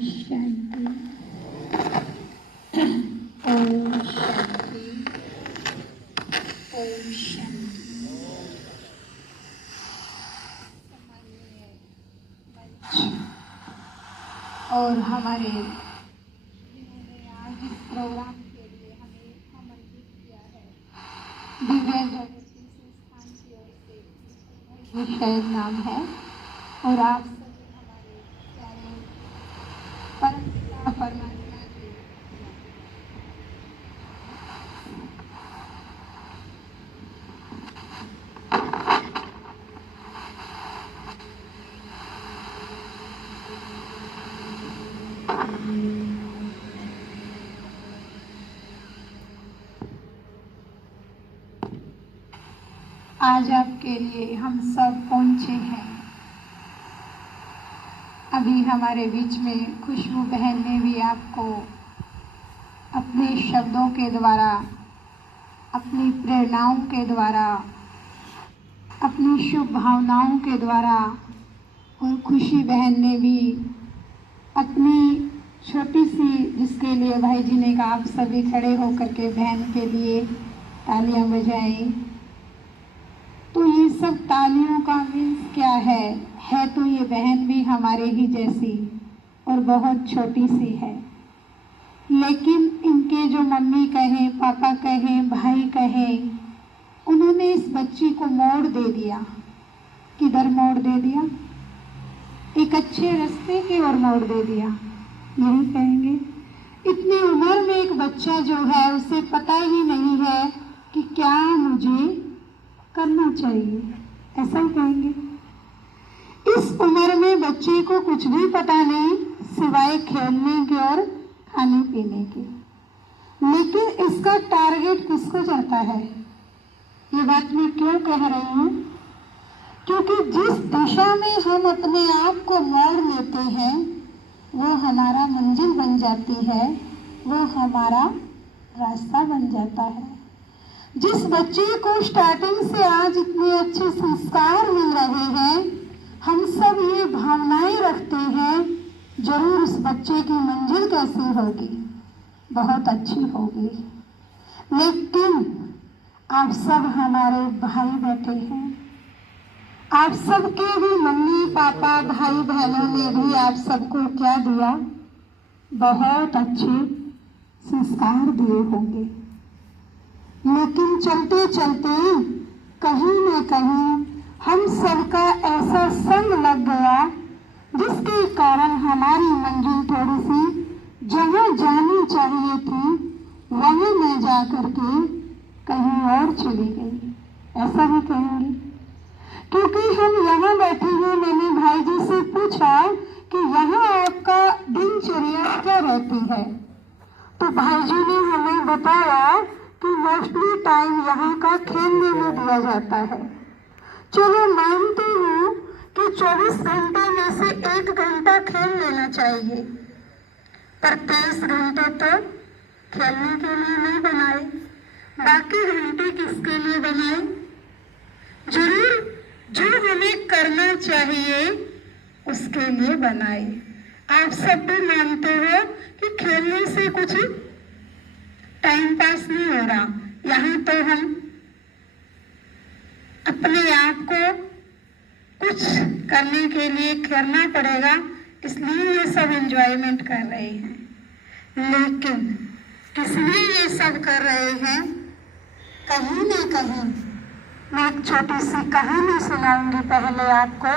शांति। ओम शांति। ओम शांति। और हमारे आज इस प्रोग्राम के लिए हमें आमंत्रित किया है दिव्य जगत संस्थान की ओर से, विषय नाम है। और आप सभी हमारे प्यारे परमपिता परमात्मा के आज आपके लिए हम सब पहुंचे हैं। अभी हमारे बीच में खुशबू बहन ने भी आपको अपने शब्दों के द्वारा, अपनी प्रेरणाओं के द्वारा, अपनी शुभ भावनाओं के द्वारा, और खुशी बहन ने भी अपनी छोटी सी, जिसके लिए भाई जी ने कहा आप सभी खड़े होकर के बहन के लिए तालियां बजाई। तो ये सब तालियों का मीन्स क्या है तो ये बहन भी हमारे ही जैसी और बहुत छोटी सी है, लेकिन इनके जो मम्मी कहें, पापा कहें, भाई कहें, उन्होंने इस बच्ची को मोड़ दे दिया। किधर मोड़ दे दिया? एक अच्छे रास्ते की ओर मोड़ दे दिया, यही कहेंगे। इतनी उम्र में एक बच्चा जो है उसे पता ही नहीं है कि क्या मुझे करना चाहिए, ऐसा ही कहेंगे। इस उम्र में बच्चे को कुछ भी पता नहीं सिवाय खेलने के और खाने पीने के, लेकिन इसका टारगेट किसको जाता है? ये बात मैं क्यों कह रही हूँ? क्योंकि जिस दिशा में हम अपने आप को मोड़ लेते हैं वो हमारा मंजिल बन जाती है, वो हमारा रास्ता बन जाता है। जिस बच्चे को स्टार्टिंग से आज इतने अच्छे संस्कार मिल रहे हैं, हम सब ये भावनाएं रखते हैं जरूर उस बच्चे की मंजिल कैसी होगी, बहुत अच्छी होगी। लेकिन आप सब हमारे भाई बैठे हैं, आप सबके भी मम्मी पापा भाई बहनों ने भी आप सबको क्या दिया? बहुत अच्छे संस्कार दिए होंगे। लेकिन चलते चलते कहीं न कहीं हम सबका ऐसा संग लग गया जिसके कारण हमारी मंजिल थोड़ी सी जहाँ जानी चाहिए थी वहीं न जा करके कहीं और चली गई, ऐसा भी कहेंगे। क्योंकि हम यहाँ बैठे हैं, मैंने भाई जी से पूछा कि यहाँ आपका दिनचर्या क्या रहती है, तो भाई जी ने हमें बताया कि मोस्टली टाइम यहाँ का खेलने में दिया जाता है। चलो मानती हूँ कि 24 घंटे में से 1 घंटा खेल लेना चाहिए, पर 23 घंटे तो खेलने के लिए नहीं बनाए। बाकी घंटे किसके लिए बनाए? जरूर जो हमें करना चाहिए उसके लिए बनाए। आप सब भी मानते हो कि खेलने से कुछ टाइम पास नहीं हो रहा। यहाँ तो हम अपने आप को कुछ करने के लिए करना पड़ेगा, इसलिए ये सब एंजॉयमेंट कर रहे हैं। लेकिन किसलिए ये सब कर रहे हैं? कहीं ना कहीं मैं एक छोटी सी कहानी सुनाऊंगी पहले आपको।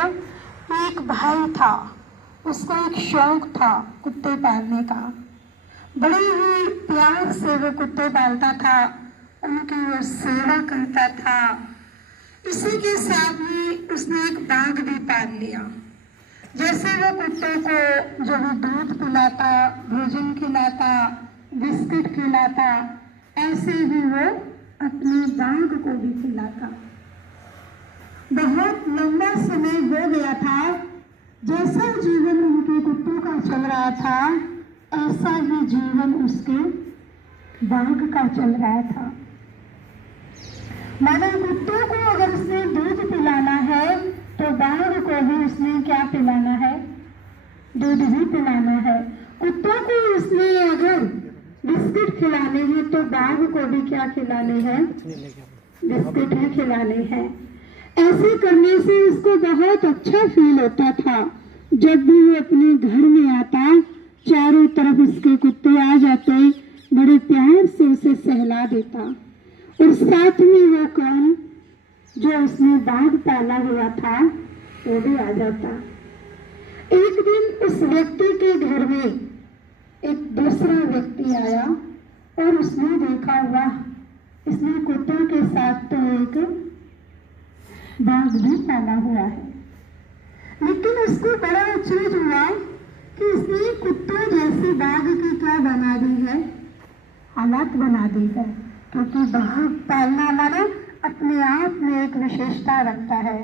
एक भाई था, उसको एक शौक था कुत्ते पालने का। बड़े ही प्यार से वो कुत्ते पालता था, उनकी वो सेवा करता था। इसी के साथ में उसने एक बाघ भी पाल लिया। जैसे वो कुत्ते को जो भी दूध पिलाता, भोजन खिलाता, बिस्किट खिलाता, ऐसे ही वो अपने बाघ को भी खिलाता। बहुत लंबा समय हो गया था। जैसा जीवन उनके कुत्तों का चल रहा था, ऐसा ही जीवन उसके बाघ का चल रहा था। मानो कुत्तों को अगर उसने दूध पिलाना है तो बाघ को भी उसने क्या पिलाना है? दूध ही पिलाना है। कुत्तों को उसने अगर बिस्किट खिलाने हैं तो बाघ को भी क्या खिलाने हैं? बिस्किट ही खिलाने हैं। ऐसे करने से उसको बहुत अच्छा फील होता था। जब भी वो अपने घर में आता, चारों तरफ उसके कुत्ते आ जाते, बड़े प्यार से उसे सहला देता। और साथ में वो कौन, जो उसने बाघ पाला हुआ था, वो भी आ जाता। एक दिन उस व्यक्ति के घर में एक दूसरा व्यक्ति आया और उसने देखा, वाह, इसने कुत्तों के साथ तो एक बाघ भी पाला हुआ है। लेकिन उसको बड़ा अचरज हुआ कि इसने कुत्तों जैसे बाघ की क्या बना दी है? हालत बना दी है। क्योंकि बाघ पालना वाला अपने आप में एक विशेषता रखता है।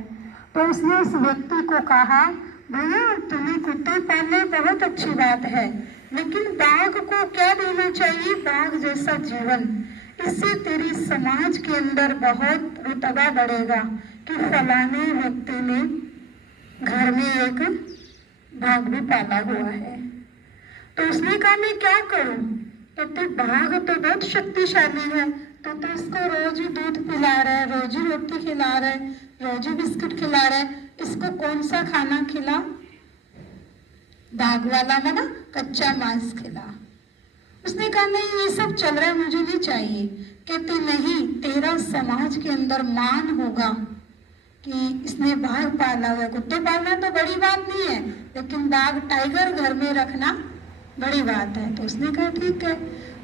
तो उसने उस व्यक्ति को कहा, भैया तुम्हें कुत्ते पालने बहुत अच्छी बात है, लेकिन बाघ को क्या देना चाहिए? बाघ जैसा जीवन। इससे तेरी समाज के अंदर बहुत रुतबा बढ़ेगा कि फलाने व्यक्ति ने घर में एक बाघ भी पाला हुआ है। तो उसने कहा, मैं क्या करूं? तो बाघ तो बहुत शक्तिशाली है, तो इसको रोज ही दूध पिला रहा है, रोज ही रोटी खिला रहा है, रोज ही बिस्किट खिला रहा है, इसको कौन सा खाना खिला? बाघ वाला है ना, कच्चा मांस खिला। उसने कहा, नहीं ये सब चल रहा है, मुझे नहीं चाहिए। कहते नहीं, तेरा समाज के अंदर मान होगा कि इसने बाघ पाला हुआ है। कुत्ते पालना तो बड़ी बात नहीं है, लेकिन बाघ टाइगर घर में रखना बड़ी बात है। तो उसने कहा ठीक है।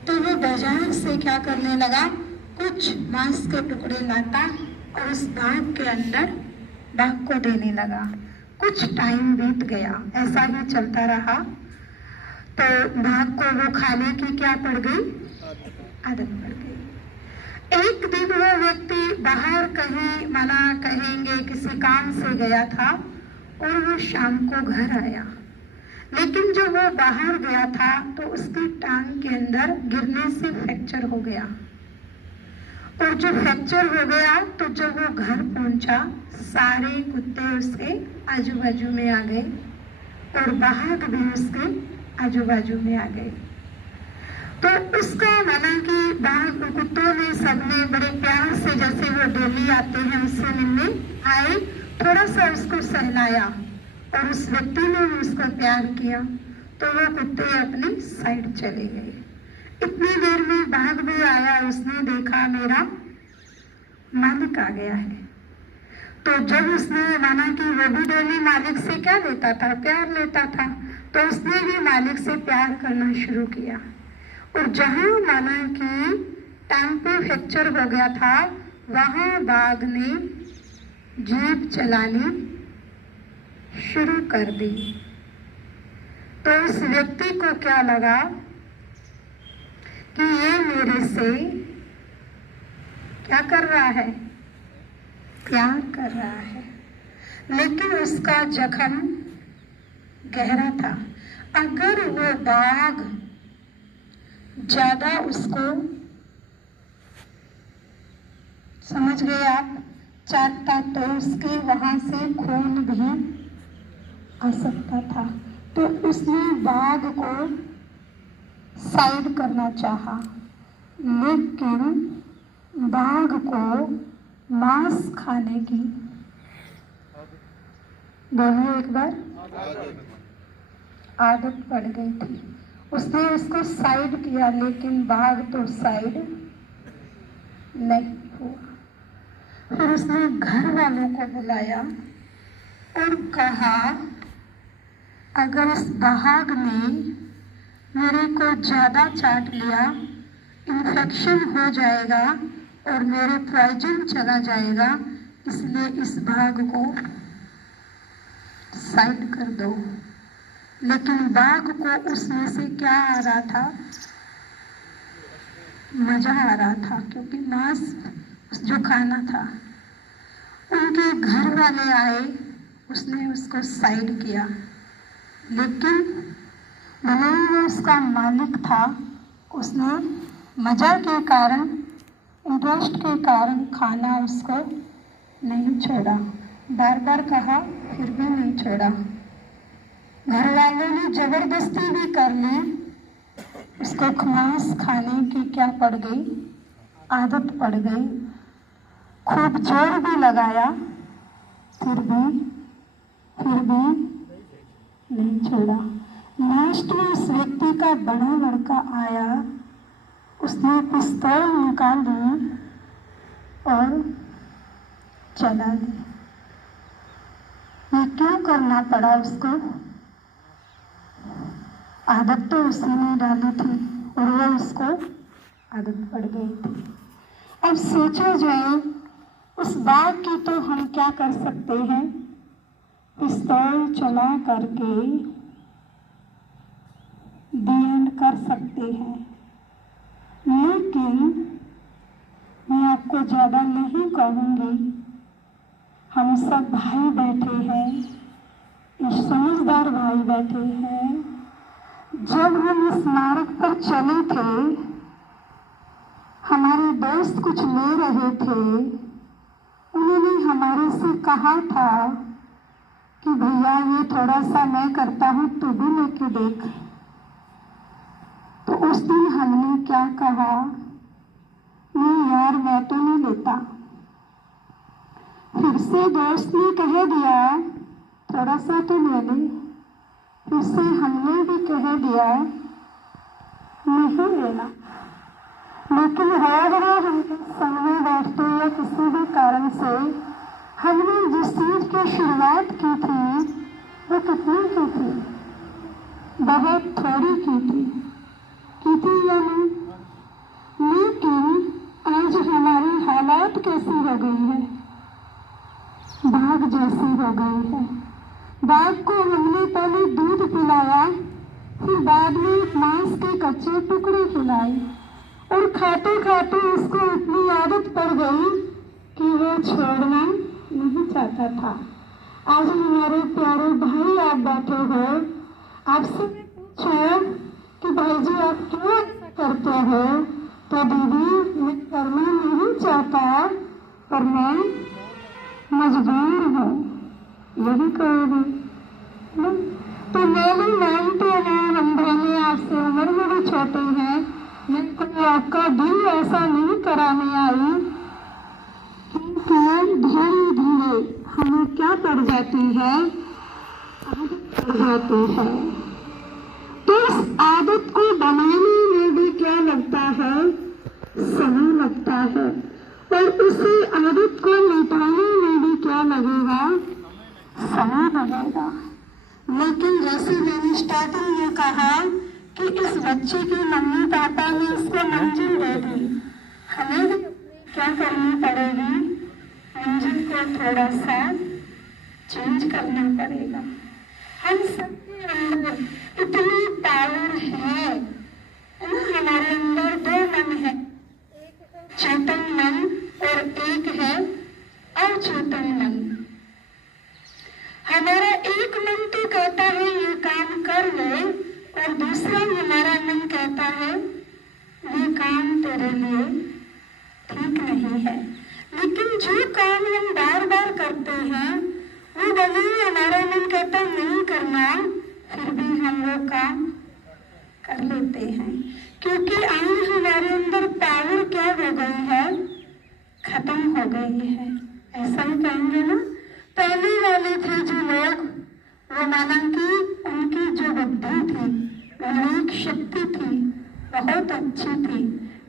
तो वो बाजार से क्या करने लगा, कुछ मांस के टुकड़े लाता और उस बाघ के अंदर बाघ को देने लगा। कुछ टाइम बीत गया, ऐसा ही चलता रहा। तो बाघ को वो खाने की क्या पड़ गई? आदत पड़ गई। एक दिन वो व्यक्ति बाहर कहीं, माना कहेंगे किसी काम से गया था, और वो शाम को घर आया। लेकिन जब वो बाहर गया था तो उसकी टांग के अंदर गिरने से फ्रैक्चर हो गया। और जो फ्रैक्चर हो गया, तो जब वो घर पहुंचा, सारे कुत्ते उसके आजू बाजू में आ गए और बाघ भी उसके आजू बाजू में आ गए। तो उसका माना कि बाघ कुत्तों ने सबने बड़े प्यार से, जैसे वो डेली आते हैं उससे मिलने आए, थोड़ा सा उसको सहलाया और उस व्यक्ति ने भी उसको प्यार किया। तो वो कुत्ते अपनी साइड चले गए। इतनी देर में बाघ भी आया, उसने देखा मेरा मालिक आ गया है। तो जब उसने माना कि वो भी डेली मालिक से क्या लेता था? प्यार लेता था। तो उसने भी मालिक से प्यार करना शुरू किया। और जहां माना कि टांग पे फ्रैक्चर हो गया था, वहां बाघ ने जीभ चलानी शुरू कर दी। तो उस व्यक्ति को क्या लगा कि ये मेरे से क्या कर रहा है? प्यार कर रहा है। लेकिन उसका जख्म गहरा था। अगर वो बाघ ज्यादा उसको, समझ गए आप, चाहता तो उसके वहां से खून भी आ सकता था। तो उसने बाघ को साइड करना चाहा, लेकिन बाघ को मांस खाने की, बोलिए एक बार, आदत पड़ गई थी। उसने उसको साइड किया, लेकिन बाघ तो साइड नहीं हुआ। फिर उसने घर वालों को बुलाया और कहा, अगर इस बाघ ने मेरे को ज्यादा चाट लिया, इन्फेक्शन हो जाएगा और मेरे पॉइजन चला जाएगा, इसलिए इस बाघ को साइड कर दो। लेकिन बाघ को उसमें से क्या आ रहा था? मजा आ रहा था, क्योंकि मांस जो खाना था। उनके घर वाले आए, उसने उसको साइड किया, लेकिन भले वो उसका मालिक था, उसने मजा के कारण, इंटरेस्ट के कारण खाना उसको नहीं छोड़ा। बार बार कहा, फिर भी नहीं छोड़ा। घर वालों ने जबरदस्ती भी कर ली, उसको मांस खाने की क्या पड़ गई, आदत पड़ गई। खूब जोर भी लगाया, फिर भी नहीं छोड़ा। लास्ट में उस व्यक्ति का बड़ा लड़का आया, उसने पिस्तौल निकाली और चला गया। ये क्यों करना पड़ा उसको? आदत तो उसी ने डाली थी और वो उसको आदत पड़ गई थी। अब सोचो जाए, उस बाघ की तो हम क्या कर सकते हैं? पिस्तौल चला करके दी कर सकते हैं, लेकिन मैं आपको ज्यादा नहीं कहूंगी। हम सब भाई बैठे हैं, समझदार भाई बैठे हैं। जब हम इस मार्ग पर चले थे, हमारे दोस्त कुछ ले रहे थे, उन्होंने हमारे से कहा था कि भैया ये थोड़ा सा मैं करता हूँ, तू भी लेके देख। तो उस दिन हमने क्या कहा, नहीं यार मैं तो नहीं लेता। फिर से दोस्त ने कह दिया थोड़ा सा तो ले ले, फिर से हमने भी कह दिया नहीं लेना। लेकिन रोज हम संग में बैठते या किसी भी कारण से हमने जिस चीज की शुरुआत की थी वो कितनी की थी? बहुत थोड़ी की थी या नहीं? लेकिन आज हमारी हालात कैसी हो गई है? बाघ जैसी हो गई है। बाघ को हमने पहले दूध पिलाया, फिर बाद में मांस के कच्चे टुकड़े खिलाए और खाते खाते उसको इतनी आदत पड़ गई कि वो छोड़ना नहीं चाहता था। आज हमारे प्यारे भाई आप बैठे हो, आपसे पूछो कि भाई जी आप क्यों ऐसा करते हो? तो दीदी मैं करना नहीं चाहता पर मैं मजबूर हूँ, यही कहोगे। तो मैं भी मानते हैं, हम दोनों आपसे उम्र में भी छोटे हैं, मैं कोई आपका दिल ऐसा नहीं कराने आई, क्योंकि धीरे धीरे हमें क्या पड़ जाती है, आदत पड़ जाती है। तो इस आदत को बनाने में भी क्या लगता है, समय लगता है, और उसी आदत को मिटाने में भी क्या लगेगा, समय लगेगा। लेकिन जैसे मैंने स्टार्टिंग में कहा कि इस बच्चे की मम्मी पापा ने इसको मंजिल दे दी, हमें क्या करनी पड़ेगी, मंजिल को थोड़ा सा चेंज करना पड़ेगा। हम सबके अंदर इतनी पावर है ना, हमारे अंदर दो मन है, चेतन मन और एक है अचेतन मन। हमारा एक मन तो कहता है ये काम कर ले, और दूसरा हमारा मन कहता है ये काम तेरे लिए ठीक नहीं है। लेकिन जो काम हम बार बार करते हैं वो भले हमारा मन कहता नहीं करना, फिर भी हम वो काम कर लेते हैं, क्योंकि आज हमारे अंदर पावर क्या हो गई है, खत्म हो गई है। ऐसा ही कहेंगे ना, पहले वाले थे जो लोग, वो माना कि उनकी जो बुद्धि थी, विवेक शक्ति थी, बहुत अच्छी थी।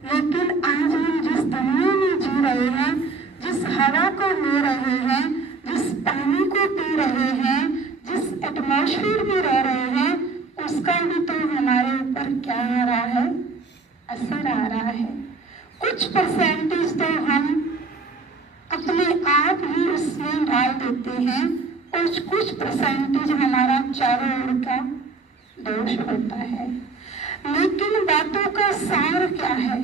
लेकिन आज हम जिस दुनिया में जी रहे हैं, जिस हवा को ले रहे हैं, जिस पानी को पी रहे हैं, जिस एटमॉस्फेयर में रह रहे हैं, उसका भी तो हमारे ऊपर क्या आ रहा है, असर आ रहा है। कुछ परसेंटेज तो हम अपने आप ही उसमें डाल देते हैं, और कुछ परसेंटेज हमारा चारों ओर का दोष होता है। लेकिन बातों का सार क्या है?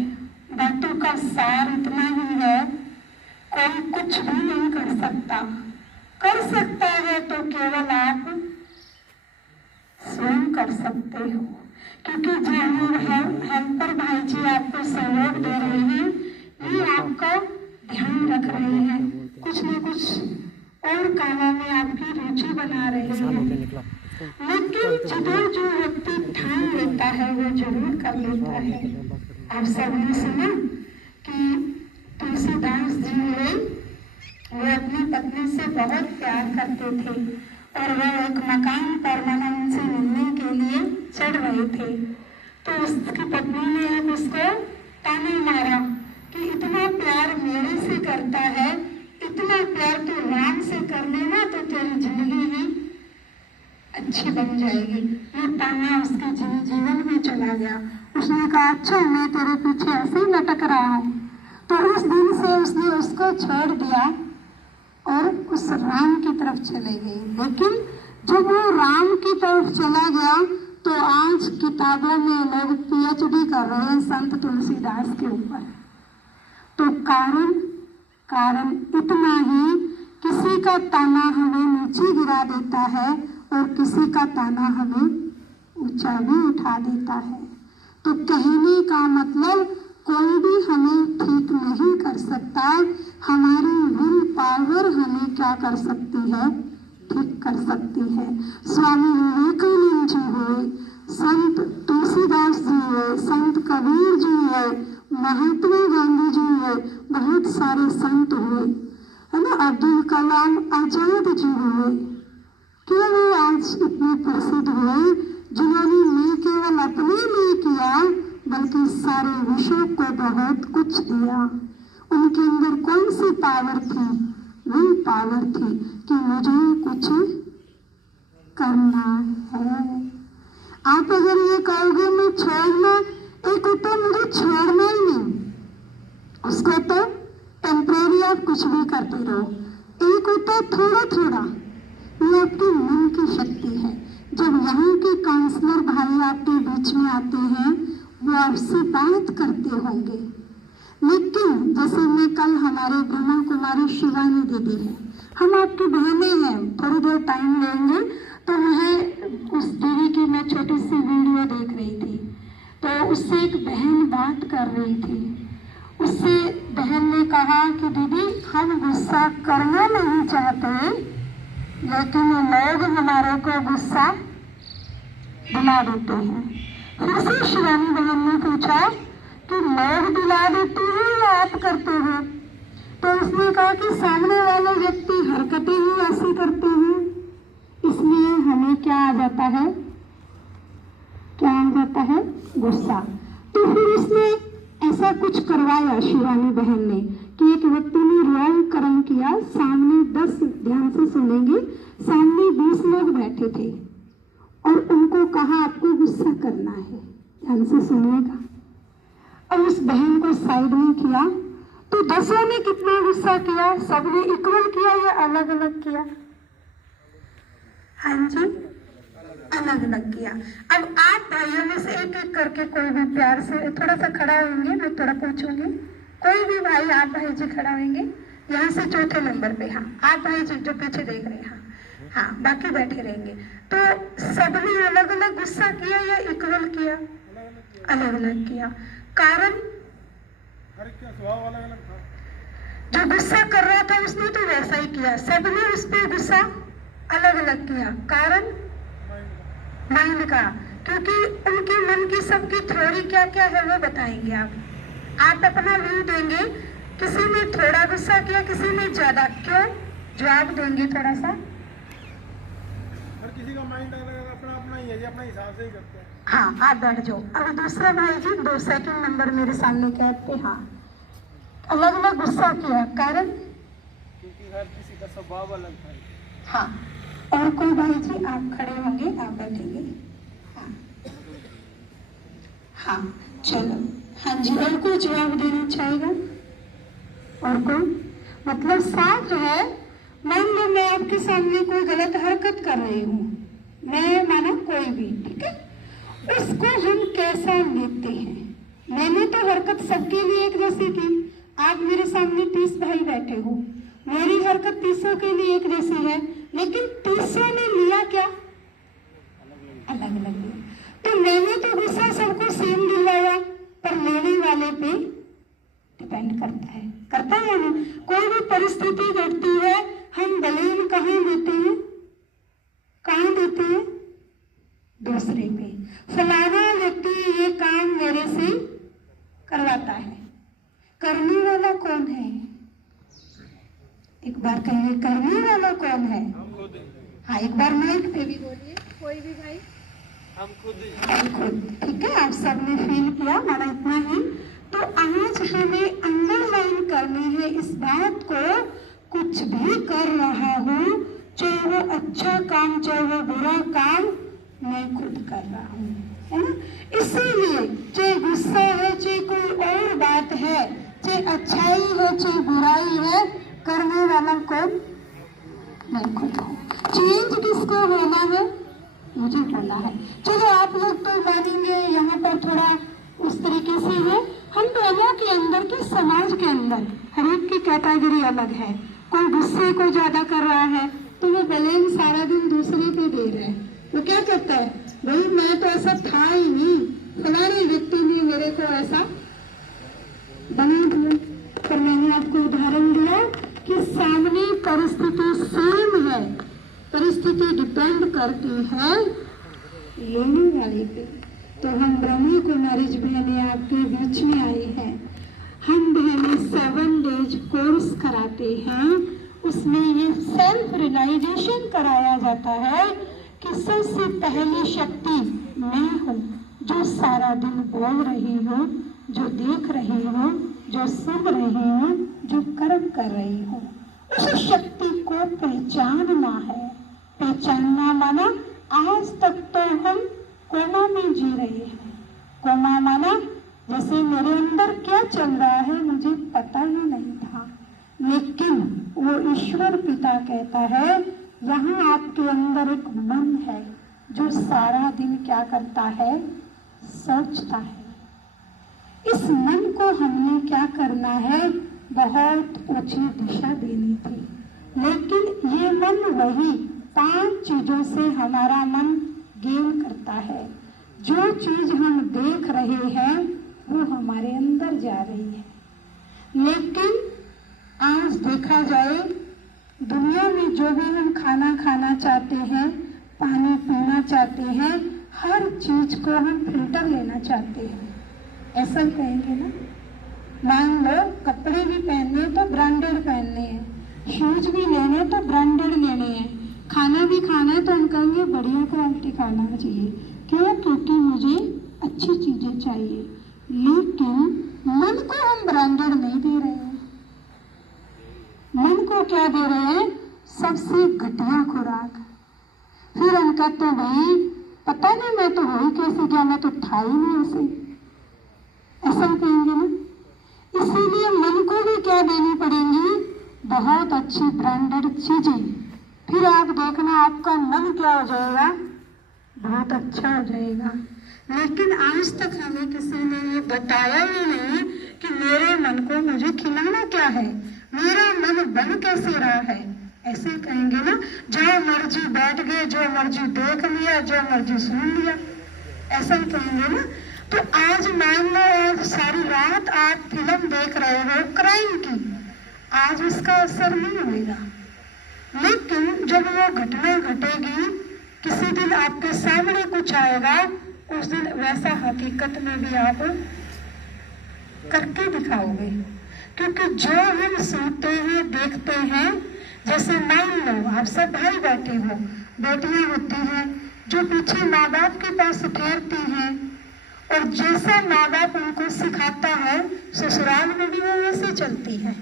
बातों का सार इतना ही है, कोई कुछ भी नहीं कर सकता। कर सकता है तो केवल आप स्वयं कर सकते हो, क्योंकि जो हेल्पर भाई जी आपको सहयोग दे रहे हैं, ये आपका ध्यान रख रहे हैं, कुछ न कुछ और कामों में आपकी रुचि बना रहे हैं। लेकिन जरूर जो व्यक्ति ठान लेता है वो जरूर कर लेता है। आप सबने सुना कि तुलसीदास जी वो अपनी पत्नी से बहुत प्यार करते थे और वो एक मकान पर मनन से मिलने के लिए चढ़ रहे थे, तो उसकी पत्नी ने अब उसको ताना मारा कि इतना प्यार मेरे से करता है, इतना प्यार तो राम से कर लेना तो तेरी जिंदगी ही अच्छी बन जाएगी। ये ताना उसके जीवन में चला गया। उसने कहा अच्छा मैं तेरे पीछे ऐसे ही लटक रहा हूँ। तो उस दिन से उसने उसको छोड़ दिया और उस राम की तरफ चले गई। लेकिन जब वो राम की तरफ चला गया तो आज किताबों में लोग PhD कर रहे हैं संत तुलसीदास के ऊपर। तो कारण इतना ही, किसी का ताना हमें नीचे गिरा देता है और किसी का ताना हमें ऊंचा भी उठा देता है। तो कहने का मतलब कोई भी हमें ठीक नहीं कर सकता, हमारी विल पावर हमें क्या कर सकती है, ठीक कर सकती है। स्वामी विवेकानंद जी हुए, संत तुलसीदास जी हुए, संत कबीर जी हुए, महात्मा गांधी जी हुए, बहुत सारे संत हुए, है ना, अब्दुल कलाम आजाद जी हुए। क्यों वो आज इतने प्रसिद्ध हुए? जिन्होंने न केवल अपने लिए किया बल्कि सारे विश्व को बहुत कुछ दिया। उनके अंदर कौन सी पावर थी? वो पावर थी कि मुझे कुछ करना है। आप अगर ये कहोगे मैं छोड़ना, एक होता मुझे छोड़ना ही नहीं, उसको तो टेम्परेरी आप कुछ भी करते रहो। एक होता थोड़ा थोड़ा, ये आपके मन की शक्ति है। जब यहाँ के काउंसलर भाई आपके बीच में आते हैं वो आपसे बात करते होंगे, लेकिन जैसे मैं कल हमारे ब्रह्मा कुमारी शिवानी दीदी है, हम आपकी बहनें हैं, थोड़ी देर टाइम लेंगे। तो मैं उस दीदी की मैं छोटी सी वीडियो देख रही थी, तो उससे एक बहन बात कर रही थी। उससे बहन ने कहा कि दीदी हम गुस्सा करना नहीं चाहते, लेकिन लोग हमारे को गुस्सा दिला देते हैं। फिर से शिवानी बहन ने पूछा कि लोग दिला देते हैं या आप करते हो? तो उसने कहा कि सामने वाले व्यक्ति हरकतें ही ऐसी करते हैं, इसलिए हमें क्या आ जाता है, क्या आ जाता है? गुस्सा। तो फिर उसने ऐसा कुछ करवाया शिवानी बहन ने कि एक व्यक्ति ने रॉन्ग कर्म किया, सामने 10, ध्यान से सुनेंगे, सामने 20 लोग बैठे थे और उनको कहा आपको गुस्सा करना है, ध्यान से सुनिएगा। और उस बहन को साइड में किया तो 10 ने कितना गुस्सा किया? सबने इक्वल किया या अलग अलग किया? हाँ जी, अलग अलग किया। अब आप भाइयों में से एक एक करके कोई भी प्यार से थोड़ा सा खड़ा होंगे, मैं थोड़ा पूछूंगी, कोई भी भाई, आप भाई जी खड़ा होंगे यहाँ से चौथे नंबर पे। हाँ, आप भाई जी जो पीछे देख रहे हैं, हाँ, बाकी बैठे रहेंगे। तो सबने अलग अलग गुस्सा किया या इक्वल किया? अलग अलग किया। कारण स्वभाव अलग अलग था। जो गुस्सा कर रहा था उसने तो वैसा ही किया, सबने उस पर गुस्सा अलग अलग किया। कारण माइंड का, क्योंकि उनके मन की सबकी थ्योरी क्या क्या है वो बताएंगे आप अपना व्यू देंगे। किसी ने थोड़ा गुस्सा किया, किसी ने ज्यादा, क्यों? जवाब देंगे थोड़ा सा। हर किसी का माइंड अलग अपना अपना ही है, अपना हिसाब से ही करते हैं। हाँ, आप बैठ जाओ। अब दूसरा भाई जी 2 सेकंड नंबर मेरे सामने कहते, हाँ, अलग अलग गुस्सा किया। कारण? क्योंकि हर किसी का स्वभाव अलग है। हाँ, और कोई भाई जी आप खड़े होंगे, आप बैठेंगे। हाँ हाँ, चलो, हाँ जी, और कोई जवाब देना चाहेगा? और कोई? मतलब साफ है। मान लो मैं आपके सामने कोई गलत हरकत कर रही हूँ, मैं माना कोई भी, ठीक है, उसको हम कैसा लेते हैं? मैंने तो हरकत सबके लिए एक जैसी की। आप मेरे सामने 30 भाई बैठे हो, मेरी हरकत 30 के लिए एक जैसी है, लेकिन 30 ने लिया क्या? अलग अलग लिया। तो मैंने तो गुस्सा सबको सेम दिलाया, पर लेने वाले पे डिपेंड करता है ना। कोई भी परिस्थिति घटती है, हम ब्लेम कहाँ देते हैं? कहाँ देते हैं? दूसरे पे। फलाना व्यक्ति ये काम मेरे से करवाता है, करने वाला कौन है? एक बार कहिए, करने वाला कौन है? हाँ, एक बार माइक पे भी बोलिए, कोई भी भाई। हम खुद। ठीक है, आप सबने फील किया, माना इतना ही। तो आज हमें अंडरलाइन करनी है इस बात को, कुछ भी कर रहा हूँ, चाहे वो अच्छा काम चाहे वो बुरा काम, मैं खुद कर रहा हूँ, है ना। इसीलिए चाहे गुस्सा है, चाहे कोई और बात है, चाहे अच्छाई है चाहे बुराई है, करने वाला कौन? मैं खुद हूँ। चेंज किसको होना है? मुझे होना है। चलो आप लोग तो मानेंगे यहाँ पर थोड़ा उस तरीके से है, हम दोनों के अंदर के समाज के अंदर हर एक की कैटेगरी अलग है। कोई गुस्से को ज्यादा कर रहा है तो वो ब्लेम सारा दिन दूसरे पे दे रहा है। वो क्या करता है, भाई मैं तो ऐसा था ही नहीं, फलाने व्यक्ति ने मेरे को ऐसा बना दिया। पर मैंने आपको उदाहरण दिया कि सामने परिस्थिति सेम है, परिस्थिति डिपेंड करती है लेने वाले पे। तो हम ब्रह्मा कुमारीज बहनें आपके बीच में आई हैं। हम बहनें 7 डेज कोर्स कराते हैं, उसमें ये सेल्फ रियलाइजेशन कराया जाता है कि सबसे पहली शक्ति मैं हूँ, जो सारा दिन बोल रही हूँ, जो देख रही हूँ, जो सुन रही हूँ, जो कर्म कर रही हूँ। उस शक्ति को पहचानना है। पहचानना माना आज तक तो हम कोमा में जी रहे हैं। कोमा माना जैसे मेरे अंदर क्या चल रहा है मुझे पता ही नहीं था, लेकिन वो ईश्वर पिता कहता है यहाँ आपके अंदर एक मन है जो सारा दिन क्या करता है, सोचता है। इस मन को हमने क्या करना है, बहुत ऊंची दिशा देनी थी, लेकिन ये मन वही 5 चीजों से हमारा मन गेन करता है। जो चीज हम देख रहे हैं वो हमारे अंदर जा रही है, लेकिन आज देखा जाए दुनिया में जो भी हम खाना चाहते हैं, पानी पीना चाहते हैं, हर चीज को हम फिल्टर लेना चाहते हैं। ऐसा ही कहेंगे ना। मान लो कपड़े भी पहनने तो ब्रांडेड पहनने हैं, शूज भी लेने तो ब्रांडेड लेने हैं, खाना भी खाना है तो हम कहेंगे बढ़िया क्वालिटी खाना चाहिए। क्यों? क्योंकि मुझे अच्छी चीजें चाहिए। लेकिन मन को हम ब्रांडेड नहीं दे रहे हैं। मन को क्या दे रहे हैं? सबसे घटिया खुराक। फिर हम कहते हैं भाई पता नहीं मैं तो वही कैसे गया, मैं तो था ही नहीं ऐसे। ऐसा कहेंगे ना। इसीलिए मन को भी क्या देनी पड़ेगी, बहुत अच्छी ब्रांडेड चीजें। फिर आप देखना आपका मन क्या हो जाएगा, बहुत अच्छा हो जाएगा। लेकिन आज तक हमें किसी ने ये बताया ही नहीं कि मेरे मन को मुझे खिलाना क्या है, मेरा मन बन कैसे रहा है। ऐसे कहेंगे ना, जो मर्जी बैठ गए, जो मर्जी देख लिया, जो मर्जी सुन लिया, ऐसा ही कहेंगे ना। तो आज मान लो आज सारी रात आप फिल्म देख रहे हो क्राइम की, आज उसका असर नहीं होगा। लेकिन जब वो घटना घटेगी, किसी दिन आपके सामने कुछ आएगा, उस दिन वैसा हकीकत में भी आप करके दिखाओगे। क्योंकि जो हम सुनते हैं देखते हैं, जैसे मान लो आप सब भाई बैठे हो, बेटियां होती हैं जो पीछे माँ बाप के पास ठहरती हैं, और जैसा माँ बाप उनको सिखाता है ससुराल में भी वो वैसे चलती है।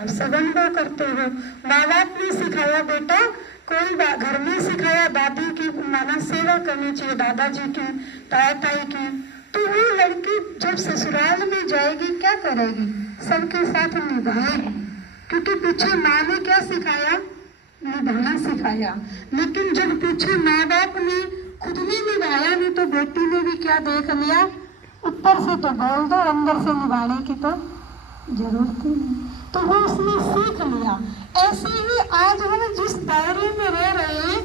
अब सब अनुभव करते हो, माँ बाप ने सिखाया बेटा, कोई घर में सिखाया दादी की माना सेवा करनी चाहिए, दादाजी की, ताया ताई की, तो वो लड़की जब ससुराल में जाएगी क्या करेगी, सबके साथ निभाएगी। क्योंकि पीछे माँ ने क्या सिखाया, निभाना सिखाया। लेकिन जब पीछे माँ बाप ने खुद ने निभाया नहीं, तो बेटी ने भी क्या देख लिया, ऊपर से तो बोल दो, अंदर से निभाने की तो जरूरत ही नहीं, तो वो उसने सीख लिया। ऐसे ही आज हम जिस दायरे में रह रहे हैं,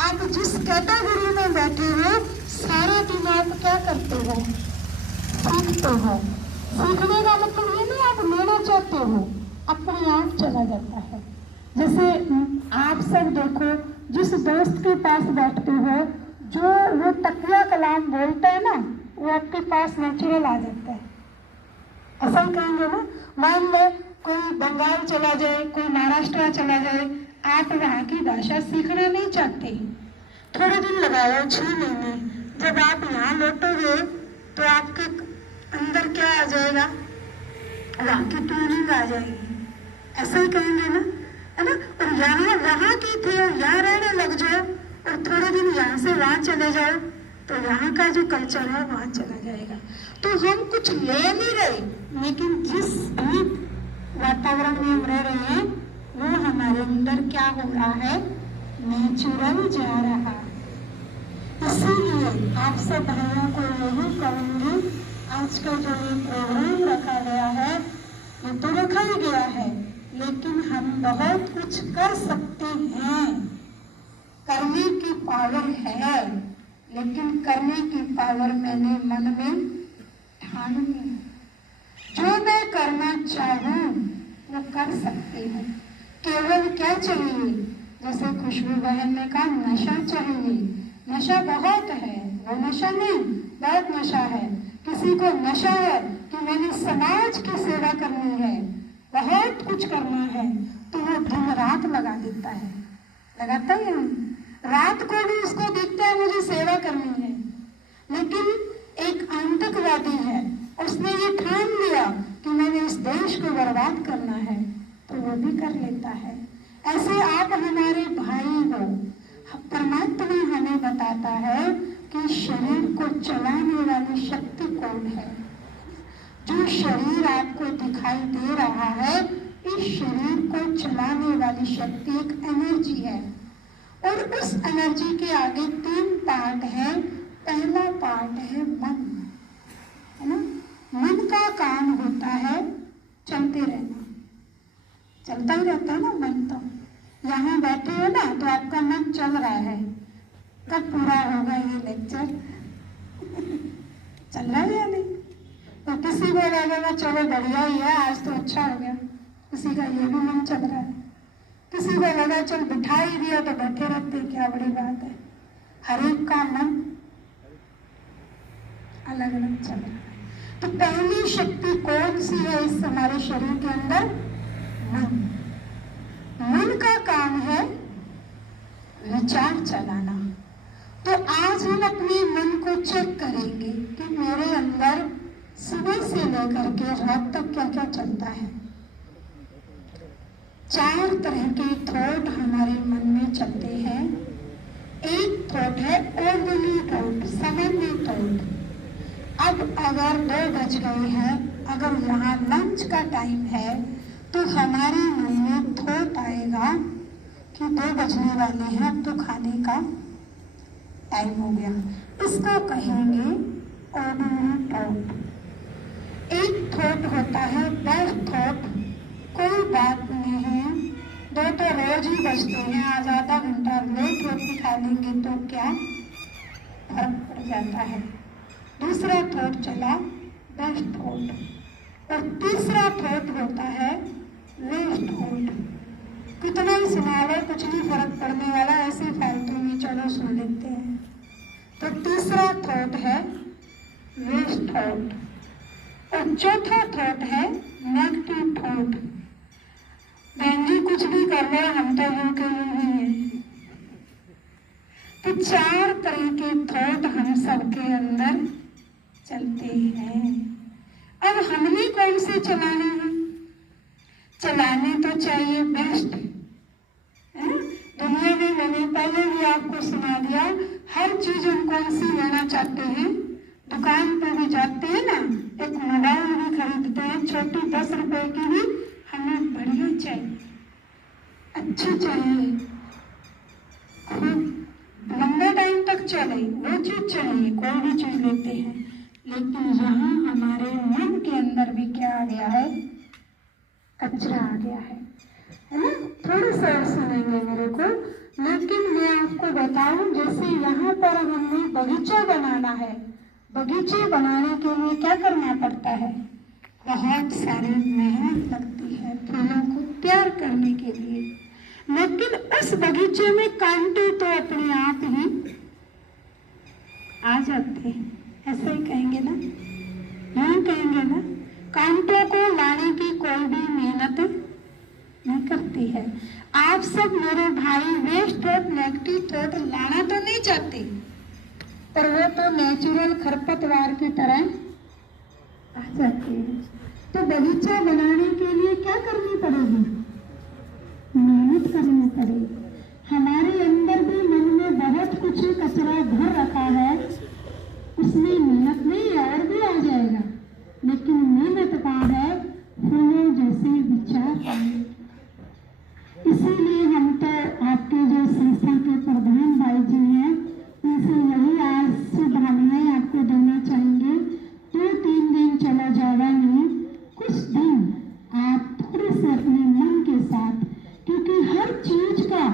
आप जिस कैटेगरी में बैठे हो, सारा दिन आप क्या करते हो, सीखते हो। सीखने का मतलब ये नहीं आप लेना चाहते हो, अपने आप चला जाता है। जैसे आप सब देखो, जिस दोस्त के पास बैठते हो जो वो तकिया कलाम बोलते हैं ना, वो आपके पास नेचुरल आ जाता है। ऐसा ही कहेंगे ना, मान लो कोई बंगाल चला जाए, कोई महाराष्ट्र चला जाए, आप वहाँ की भाषा सीखना नहीं चाहते, थोड़े दिन लगाओ, 6 महीने, जब आप यहाँ लौटोगे तो आपके अंदर क्या आ जाएगा, वहाँ की ट्यूनिंग आ जाएगी। ऐसा ही कहेंगे ना, है ना। और यहाँ वहाँ की थे और यहाँ रहने लग जाओ और थोड़े दिन यहाँ से वहाँ चले जाओ तो यहाँ का जो कल्चर है वहाँ चला जाएगा। तो हम कुछ ले नहीं रहे, लेकिन जिस भी वातावरण में हम रह रहे हैं वो हमारे अंदर क्या हो रहा है, नेचुरल जा रहा है। इसीलिए आप सब भाइयों को यही कहूंगी, आज का जो ये प्रोग्राम रखा गया है, ये तो रखा ही गया है, लेकिन हम बहुत कुछ कर सकते हैं। करने की पावर है, लेकिन करने की पावर मैंने मन में ठानी है। जो मैं करना चाहूँ वो कर सकती हूँ। केवल क्या चाहिए, जैसे खुशबू बहन ने कहा, नशा चाहिए। नशा बहुत है, वो नशा नहीं, बहुत नशा है। किसी को नशा है कि मैंने समाज की सेवा करनी है, बहुत कुछ करना है, तो वो दिन रात लगा देता है, लगाता है ना। रात को भी उसको दिखता है मुझे सेवा करनी है, लेकिन एक आतंकवादी है, उसने ये ठान लिया कि मैंने इस देश को बर्बाद करना है, तो वो भी कर लेता है। ऐसे आप हमारे भाई हो, परमात्मा हमें बताता है कि शरीर को चलाने वाली शक्ति कौन है। जो शरीर आपको दिखाई दे रहा है, इस शरीर को चलाने वाली शक्ति एक एनर्जी है, और उस एनर्जी के आगे 3 पार्ट है। पहला पार्ट है मन, है ना। मन का काम होता है चलते रहना, चलता ही रहता है ना मन। तो यहाँ बैठे हो ना, तो आपका मन चल रहा है, कब पूरा होगा ये लेक्चर चल रहा है या नहीं। तो किसी को लगेगा चलो बढ़िया ही है, आज तो अच्छा हो गया, किसी का ये भी मन चल रहा है, किसी को लगा चल बिठा ही दिया तो बैठे रहते, क्या बड़ी बात है। हर एक का मन अलग अलग चल रहा है। तो पहली शक्ति कौन सी है इस हमारे शरीर के अंदर? मन। मन का काम है विचार चलाना। तो आज हम अपने मन को चेक करेंगे कि मेरे अंदर सुबह से लेकर के रात तक क्या क्या चलता है। 4 तरह के थॉट हमारे मन में चलते हैं। एक थॉट है ऑर्डिनरी थॉट, सामान्य थॉट। अब अगर 2 बज गए हैं, अगर यहाँ लंच का टाइम है, तो हमारे मन में थॉट आएगा कि 2 बजने वाले हैं, तो खाने का टाइम हो गया। इसको कहेंगे ऑर्डिनरी थॉट। एक थॉट होता है बेस्ट थॉट, कोई बात नहीं है, 2 तो रोज ही बजते हैं, आज आधा घंटा लेट रोटी खा लेंगे तो क्या फर्क पड़ जाता है। दूसरा थॉट चला बेस्ट थॉट। और तीसरा थॉट होता है वेस्ट थॉट। कितना ही सुना लो, कुछ नहीं फर्क पड़ने वाला, ऐसे फालतू में चलो सुन लेते हैं। तो तीसरा थॉट है वेस्ट थॉट। और चौथा थॉट है नेगेटिव थॉट। बहन जी कुछ भी कर रहे हैं, हम तो यूं के यूं ही हैं। तो 4 तरह के थॉट हम सबके अंदर चलते हैं। अब हमने कौन से चलाने हैं? चलाने तो चाहिए बेस्ट, है ना। दुनिया में मैंने पहले भी आपको सुना दिया, हर चीज हम कौन सी लेना चाहते हैं। दुकान पर भी जाते हैं ना, एक मोबाइल भी खरीदते हैं, छोटी 10 रुपए की भी, हमें बढ़िया चाहिए, अच्छी चाहिए, खूब लंबे टाइम तक चले, वो चीज चाहिए, कोई भी चीज लेते हैं। लेकिन यहाँ हमारे मन के अंदर भी क्या आ गया है? कचरा आ गया है ना। थोड़ी सा सुनेंगे मेरे को, लेकिन मैं आपको बताऊं, जैसे यहाँ पर हमें बगीचा बनाना है, बगीचे बनाने के लिए क्या करना पड़ता है? बहुत सारी मेहनत लगती है फूलों को तैयार करने के लिए। लेकिन उस बगीचे में कांटे तो अपने आप ही आ जाते, ऐसे ही कहेंगे ना, हाँ कहेंगे ना। कांटों को लाने की कोई भी मेहनत नहीं करती है। आप सब मेरे भाई वेस्ट थॉट, नेगेटिव थॉट लाना तो नहीं चाहते, पर वो तो नेचुरल खरपतवार की तरह आ जाते हैं। तो बगीचा बनाने के लिए क्या करनी पड़ेगी? मेहनत करनी पड़ेगी। हमारे अंदर भी मन में बहुत कुछ कचरा भर रखा है, उसमें मेहनत नहीं है और भी आ जाएगा, लेकिन मेहनत कहाँ है? फूलों जैसे विचार। इसीलिए हम तो आपके जो संस्था के प्रधान भाई जी हैं, उनसे यही आज शुभकामनाएं आपको देना चाहेंगे। 2-3 दिन चला जाएगा नहीं, कुछ दिन आप थोड़े से अपने मन के साथ, क्योंकि हर चीज का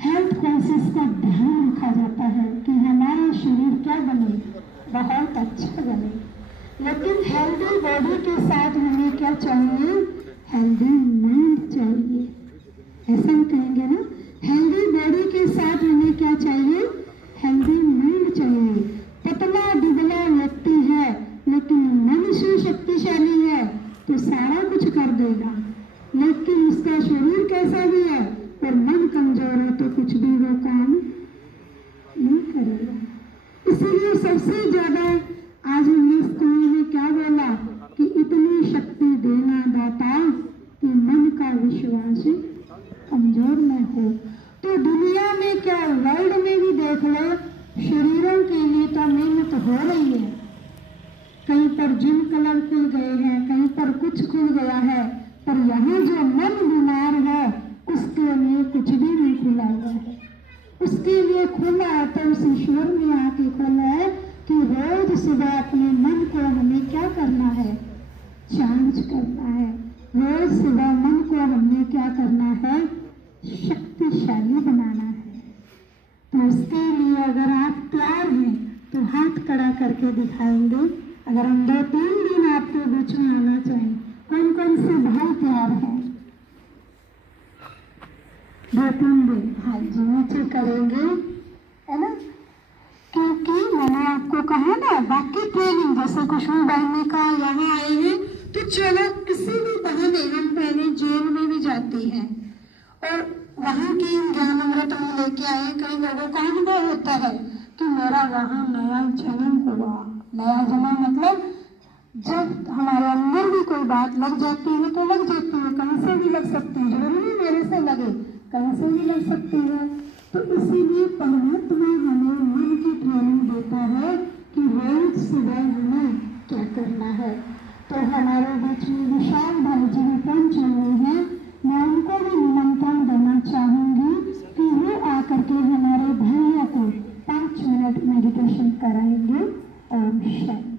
हेल्थ कॉन्शियस का ध्यान रखा जाता है कि हमारा शरीर क्या बने, बहुत अच्छा बने, लेकिन हेल्दी बॉडी के साथ हमें क्या चाहिए? हेल्दी माइंड चाहिए। ऐसा हम कहेंगे ना, हेल्दी बॉडी के साथ हमें क्या चाहिए? हेल्दी माइंड चाहिए। पतला दुबला व्यक्ति है लेकिन मन से शक्तिशाली है तो सारा कुछ कर देगा, लेकिन उसका शरीर कैसा भी है पर मन कमजोर है तो कुछ भी वो काम नहीं करेगा। इसलिए सबसे ज्यादा आज हमने स्कूल में क्या बोला कि इतनी शक्ति देना दाता कि मन का विश्वास कमजोर न हो। तो दुनिया में क्या, वर्ल्ड में भी देख लो, शरीरों के लिए तो मेहनत हो रही है। कहीं पर जिम क्लब खुल गए हैं, कहीं पर कुछ खुल गया है, पर यहाँ जो मन बीमार है उसके लिए कुछ भी नहीं खुला हुआ है। उसके लिए खुला है तो उस ईश्वर ने आके खोला है कि रोज सुबह अपने मन को हमें क्या करना है? चार्ज करना है। रोज सुबह मन को हमने क्या करना है? शक्तिशाली बनाना है। तो उसके लिए अगर आप तैयार हैं तो हाथ खड़ा करके दिखाएंगे। अगर हम 2-3 दिन आपके बीच में आना चाहें, कौन कौन से भाई तैयार हैं? 2-3 दिन भाई जी नीचे करेंगे, है ना? क्योंकि मैंने आपको कहा ना, बाकी ट्रेनिंग जैसे खुशबू बहने का यहाँ आए हैं तो चलो किसी भी बहाने हम पहले जेल में भी जाती हैं और वहाँ की ज्ञान अमृत हम लेके आए। कई लोगों का अनुभव होता है कि मेरा वहाँ नया जन्म हुआ। नया जन्म मतलब जब हमारे अंदर भी कोई बात लग जाती है तो लग जाती है, कहीं से भी लग सकती है, जरूरी मेरे से लगे, कहीं से भी लग सकती है। तो इसीलिए परमात्मा हमें मन की ट्रेनिंग देता है कि रोज सुबह हमें क्या करना है। तो हमारे बीच में विशाल भाई जी भी पहुंचे हुए हैं, मैं उनको भी निमंत्रण देना चाहूंगी कि वो आकर के हमारे भाइयों को 5 मिनट मेडिटेशन कराएंगे। ओम शांति।